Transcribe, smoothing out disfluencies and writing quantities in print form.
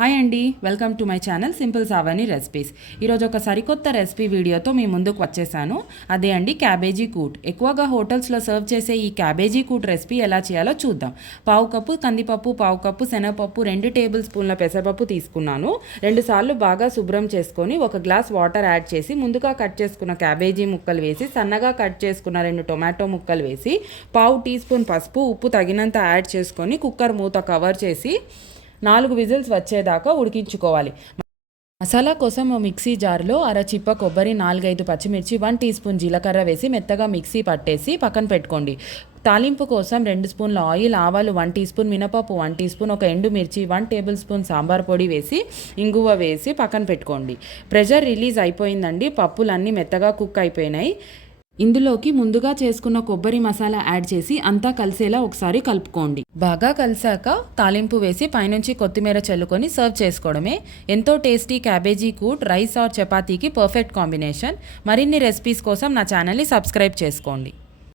Hi అండి, welcome to my channel simple Savani recipes. ఈరోజు ఒక సరికొత్త రెసిపీ వీడియోతో మీ ముందుకు వచ్చేసాను. అదే అండి క్యాబేజీ కూట్. ఎక్కువగా హోటల్స్లో సర్వ్ చేసే ఈ క్యాబేజీ కూట్ రెసిపీ ఎలా చేయాలో చూద్దాం. పావు కప్పు కందిపప్పు, పావు కప్పు శనగపప్పు, 2 టేబుల్ స్పూన్ల పెసరపప్పు తీసుకున్నాను. 2 సార్లు బాగా శుభ్రం చేసుకొని ఒక గ్లాస్ వాటర్ యాడ్ చేసి ముందుగా కట్ చేసుకున్న క్యాబేజీ ముక్కలు వేసి సన్నగా కట్ చేసుకున్న 2 టొమాటో ముక్కలు వేసి పావు టీ స్పూన్ పసుపు, ఉప్పు తగినంత యాడ్ చేసుకొని కుక్కర్ మూత కవర్ చేసి 4 విజిల్స్ వచ్చేదాకా ఉడికించుకోవాలి. మసాలా కోసం మిక్సీ జార్లో అరచిప్ప కొబ్బరి, 4-5 పచ్చిమిర్చి, 1 టీ స్పూన్ జీలకర్ర వేసి మెత్తగా మిక్సీ పట్టేసి పక్కన పెట్టుకోండి. తాలింపు కోసం 2 స్పూన్ల ఆయిల్, ఆవాలు, 1 టీ స్పూన్ మినపప్పు, 1 టీ స్పూన్ ఒక ఎండుమిర్చి, 1 టేబుల్ స్పూన్ సాంబార్ పొడి వేసి ఇంగువ వేసి పక్కన పెట్టుకోండి. ప్రెషర్ రిలీజ్ అయిపోయిందండి. పప్పులన్నీ మెత్తగా కుక్ అయిపోయినాయి. ఇందులోకి ముందుగా చేసుకున్న కొబ్బరి మసాలా యాడ్ చేసి అంతా కలిసేలా ఒకసారి కలుపుకోండి. బాగా కలిసాక తాలింపు వేసి పైనుంచి కొత్తిమీర చల్లుకొని సర్వ్ చేసుకోవడమే. ఎంతో tasty cabbage kootu rice or చపాతీకి పర్ఫెక్ట్ కాంబినేషన్. మరిన్ని రెసిపీస్ కోసం నా ఛానల్ని సబ్స్క్రైబ్ చేసుకోండి.